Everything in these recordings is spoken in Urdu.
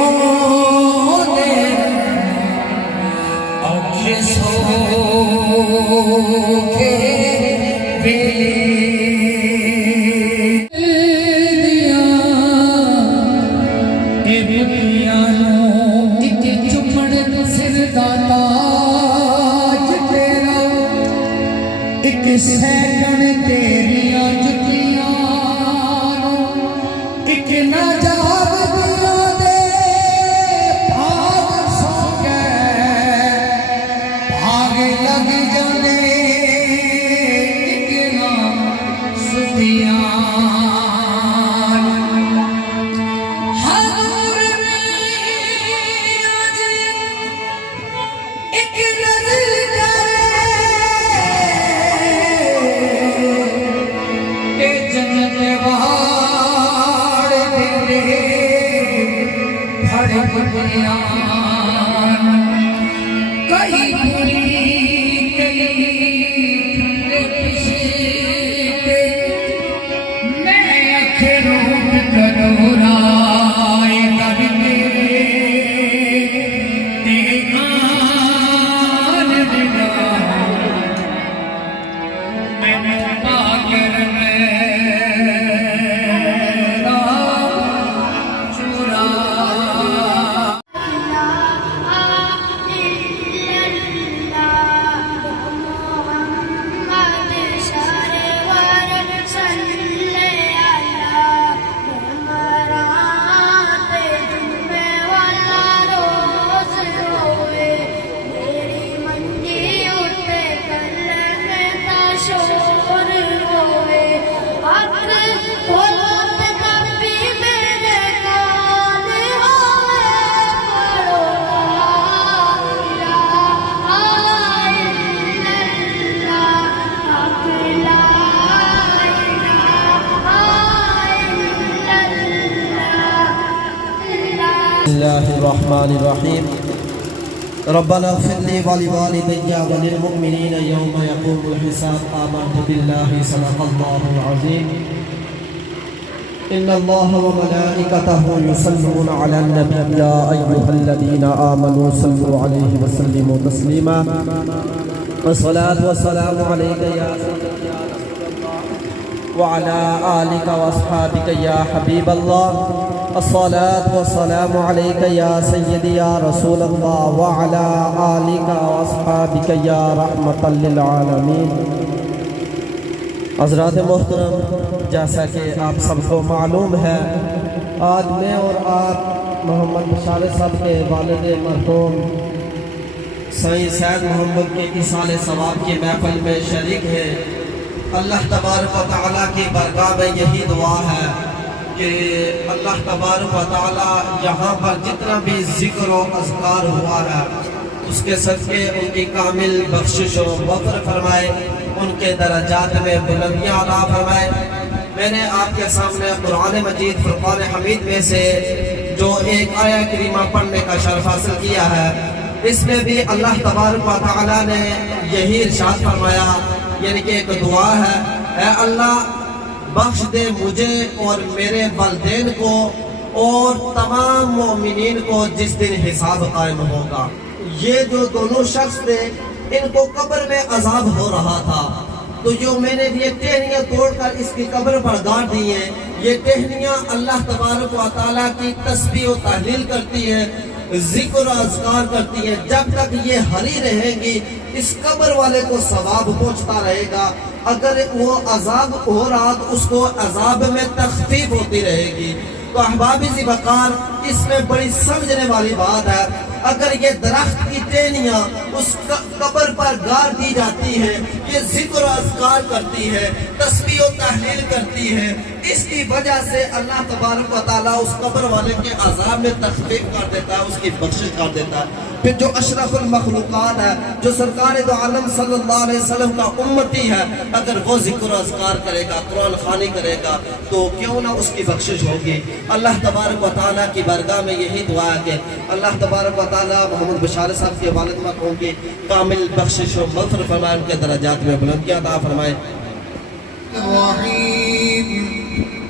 Oh اے بتیانوں ایک چمڑ سر دا تاج تیرا ایک سیکن تیریاں جتیاں ایک نجاب دیا دے بھاگ سو گئے بھاگ لگ جانے ایک نا ستیاں کئی بری کئی پشتے میں اکھروٹ کدورائے لگتے دیکھان نگاہ میں پاکر بسم الله الرحمن الرحيم ربنا اغفر لي ولوالدي وللمؤمنين يوم يقوم الحساب آمنت بالله صدق الله العظيم إن الله وملائكته يصلون على النبي يا أيها الذين آمنوا صلوا عليه وسلموا تسليما والصلاة والسلام عليك يا سيدي يا رسول الله وعلى آلك وأصحابك يا حبيب الله الصلاة والسلام عليك يا سيدي يا رسول الله وعلى آلك وأصحابك يا رحمة للعالمين حضرات محترم، جیسا کہ آپ سب کو معلوم ہے، آج میں اور آپ محمد بشارت صاحب کے والد مرحوم سید محمد کے ایصال ثواب کی محفل میں شریک ہیں۔ اللہ تبارک و تعالیٰ کی برگاہ میں یہی دعا ہے کہ اللہ تبارک و تعالیٰ یہاں پر جتنا بھی ذکر و اذکار ہوا ہے اس کے صدقے ان کی کامل بخشش و مغفرت فرمائے، ان کے درجات میں بلندیاں عطا فرمائے۔ میں نے آپ کے سامنے قرآن مجید فرقان حمید میں سے جو ایک آیہ کریمہ پڑھنے کا شرف حاصل کیا ہے، اس میں بھی اللہ تبارک و تعالیٰ نے یہی ارشاد فرمایا، یعنی کہ ایک دعا ہے، اے اللہ بخش دے مجھے اور میرے والدین کو اور تمام مومنین کو جس دن حساب قائم ہوگا۔ یہ جو دونوں شخص تھے ان کو قبر میں عذاب ہو رہا تھا، تو جو میں نے یہ ٹہنیاں توڑ کر اس کی قبر پر گاڑ دی ہیں، یہ ٹہنیاں اللہ تبارک و تعالیٰ کی تسبیح و تحلیل کرتی ہیں، ذکر و اذکار کرتی ہیں۔ جب تک یہ ہری رہیں گی اس قبر والے کو ثواب پہنچتا رہے گا، اگر وہ عذاب ہو رہا تو اس کو عذاب میں تخفیف ہوتی رہے گی۔ تو احباب ذی وقار، اس میں بڑی سمجھنے والی بات ہے، اگر یہ درخت کی ٹہنیاں اس قبر پر گاڑ دی جاتی ہیں، یہ ذکر و اذکار کرتی ہے، تسبیح و تحلیل کرتی ہے، اس کی وجہ سے اللہ تبارک و تعالیٰ اس قبر والے کے عذاب میں تخفیف کر دیتا ہے، اس کی بخشش کر دیتا ہے۔ پھر جو اشرف المخلوقات ہے، جو سرکار دو عالم صلی اللہ علیہ وسلم کا امتی ہے، اگر وہ ذکر و اذکار کرے گا، قرآن خوانی کرے گا تو کیوں نہ اس کی بخشش ہوگی۔ اللہ تبارک و تعالیٰ کی بارگاہ میں یہی دعا ہے کہ اللہ تبارک و تعالیٰ محمد بشارت صاحب کے والد مرحوم کی کامل بخشش و مغفرت فرمائے، ان کے درجات میں بلندیاں عطا فرمائے۔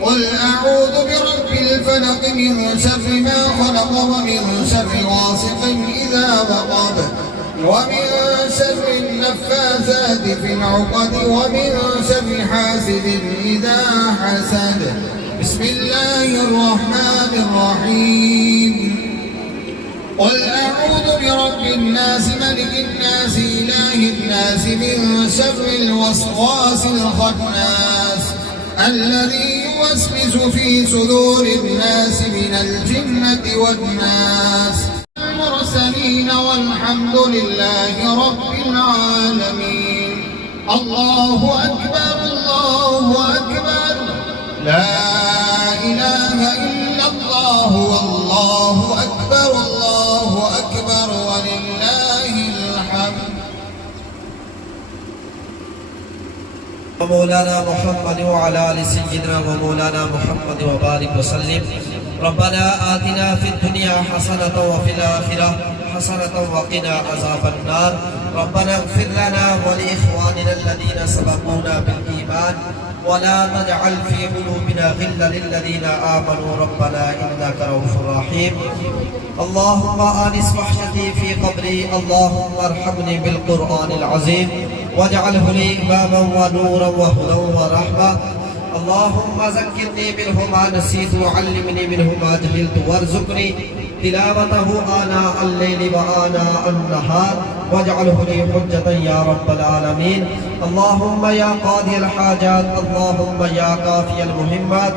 قل أعوذ برب الفلق من شر ما خلق ومن شر غاسق إذا وقب ومن شر النفاثات في العقد ومن شر حاسد إذا حسد بسم بسم الله الرحمن الرحيم قل أعوذ برب الناس ملك الناس إله الناس من شر الوسواس الخناس الذي يوسوس في صدور الناس من الجنة والناس المرسلين والحمد لله رب العالمين الله أكبر الله أكبر لا إله إلا الله والله أكبر ولله الحمد مولانا محمد وعلى آل سيدنا ومولانا محمد وبارك وسلم ربنا آتنا في الدنيا حسنة وفي الآخرة حسنة وقنا عذاب النار ربنا اغفر لنا ولإخواننا الذين سبقونا بالإيمان ولا تجعل في قلوبنا غلا للذين آمنوا ربنا إنك رؤوف رحيم اللهم آنس وحشتي في قبري اللهم ارحمني بالقرآن العظيم واجعله لي إماما ونورا وهدى ورحمة اللهم ذكرني منه ما نسيت وعلمني منه ما جهلت وارزقني تلاوته آناء الليل وآناء النهار واجعله لي حجة يا رب العالمين اللهم يا قاضي الحاجات اللهم يا كافي المهمات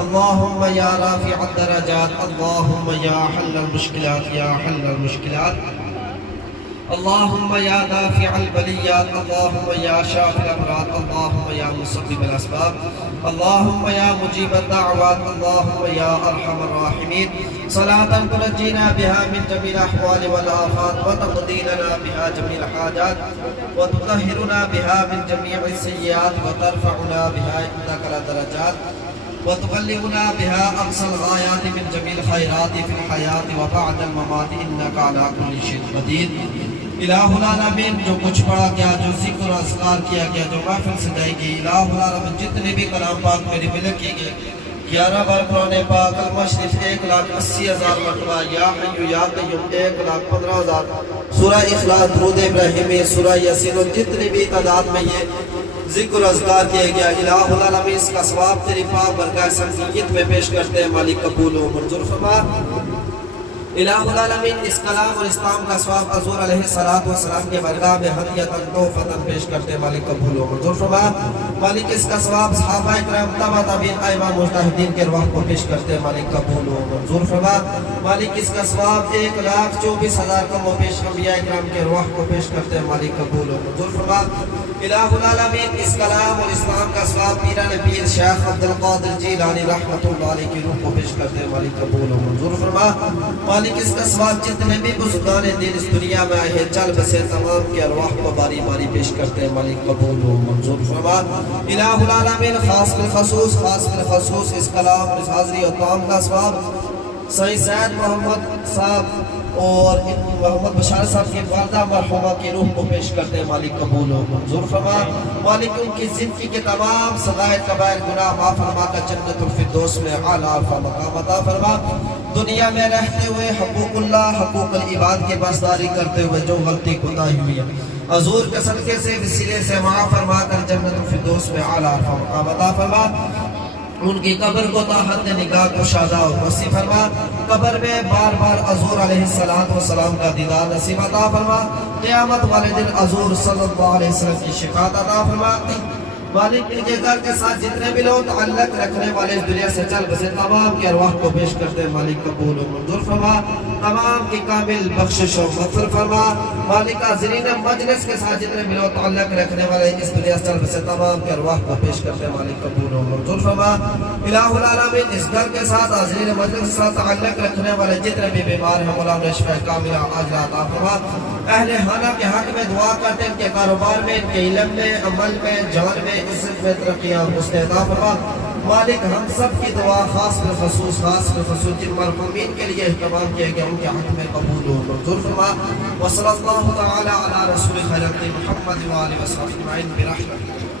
اللهم يا رافع الدرجات اللهم يا حل المشكلات يا حل المشكلات اللهم يا دافع البليات اللهم يا شافي الأمراض اللهم يا مسبب الأسباب اللهم يا مجيب الدعوات اللهم يا أرحم الراحمين صلاة تنجينا بها من جميع الأحوال والآفات وتقضي لنا بها جميع الحاجات وتطهرنا بها من جميع السيئات وترفعنا بها عندك الدرجات وتبلغنا بها أقصى الغايات من جميع الخيرات في الحياة وبعد الممات إنك على كل شيء قدير الہ العالمین جو کچھ پڑھا گیا جو ذکر و اذکار کیا گیا جو محفل سجائی گئی الہ العالمین جتنے بھی کلام پاک میری ملک کی گئے 11 بار قرآن پاک کلمہ شریف 1,80,000 مرتبہ یا حی یا قیوم 1,15,000 سورہ اخلاص درود ابراہیمی سورہ یاسین جتنے بھی تعداد میں یہ ذکر و اذکار کیا گیا الہ العالمین اس کا ثواب تیری پاک برگاہ سنگیت میں پیش کرتے ہیں مالک قبول و منظور فرما الہ العالمین اس کلام اور اسلام کا ثواب حضور علیہ السلام کے برگاہ میں ہدیۃً تحفۃً پیش کرتے مالک قبول و منظور فرما مالک اس کا ثواب صحابہ کرام تبع تابعین ائمہ مجتہدین کے ارواح کو پیش کرتے مالک قبول و منظور فرما مالک اس کا ثواب 1,24,000 کم و پیش انبیاء کرام کے ارواح کو پیش کرتے مالک قبول و منظور فرما الہ العالمین اس کلام اور اسلام کا ثواب پیران پیر شیخ عبدالقادر جیلانی رحمۃ اللہ علیہ کی روح کو پیش کرتے مالک قبول و منظور فرما مالک اس کا ثواب جتنے بھی بزرگان دین اس دنیا میں آئے ہیں چل بسے تمام کے ارواح کو باری باری پیش کرتے مالک قبول و منظور فرما الہ العالمین خاص بالخصوص اس کلام اور اس حاضری اور تعام کا ثواب سید زید محمد صاحب اور محمد بشار صاحب کی والدہ مرحومہ کی روح کو پیش کرتے ہیں مالک قبول و منظور فرما مالک ان کی زندگی کے تمام صغائر کبائر گناہ معاف فرما کا جنت الفردوس میں اعلیٰ مقام عطا فرما دنیا میں رہتے ہوئے حقوق اللہ حقوق العباد کی پاسداری کرتے ہوئے جو غلطی کوتاہی ہوئی ہے حضور کے صدقے سے وسیلے سے معاف فرما کر جنت الفردوس میں اعلیٰ مقام عطا فرما ان کی قبر کو تا حد نگاہ کشادہ اور وسیع فرما قبر میں بار بار حضور علیہ السلام کا دیدار نصیب عطا فرما قیامت والے دن حضور صلی اللہ علیہ وسلم کی شفاعت عطا فرما مالک ان کے گھر کے ساتھ جتنے بھی لوگ تعلق رکھنے والے اس دنیا سے چل بسے تمام کے ارواح کو پیش کرتے مالک قبول و منظور فرما تمام کی کامل بخشش و مغفر فرما مالک حاضرین مجلس کے ساتھ جتنے بھی لوگ تعلق رکھنے والے اس دنیا سے چل بسے تمام کے ارواح کو پیش کرتے مالک قبول و منظور فرما الہ العالمین اس گھر کے ساتھ حاضرین مجلس کے ساتھ تعلق رکھنے والے جتنے بھی بیمار ہیں مولا شفا کاملہ عاجلہ عطا فرما اہل خانہ کے حق میں دعا کرتے ان کے کاروبار میں ان کے علم میں عمل میں جان میں عزت میں ترقیاں حسن عطا فرما مالک ہم سب کی دعا خاص بالخصوص جن مرحومین کے لیے اہتمام کیا گیا ان کے حق میں قبول و منظور فرما وصلی اللہ تعالی علی رسول خیر محمد و آلہ وصحبہ اجمعین برحمتہ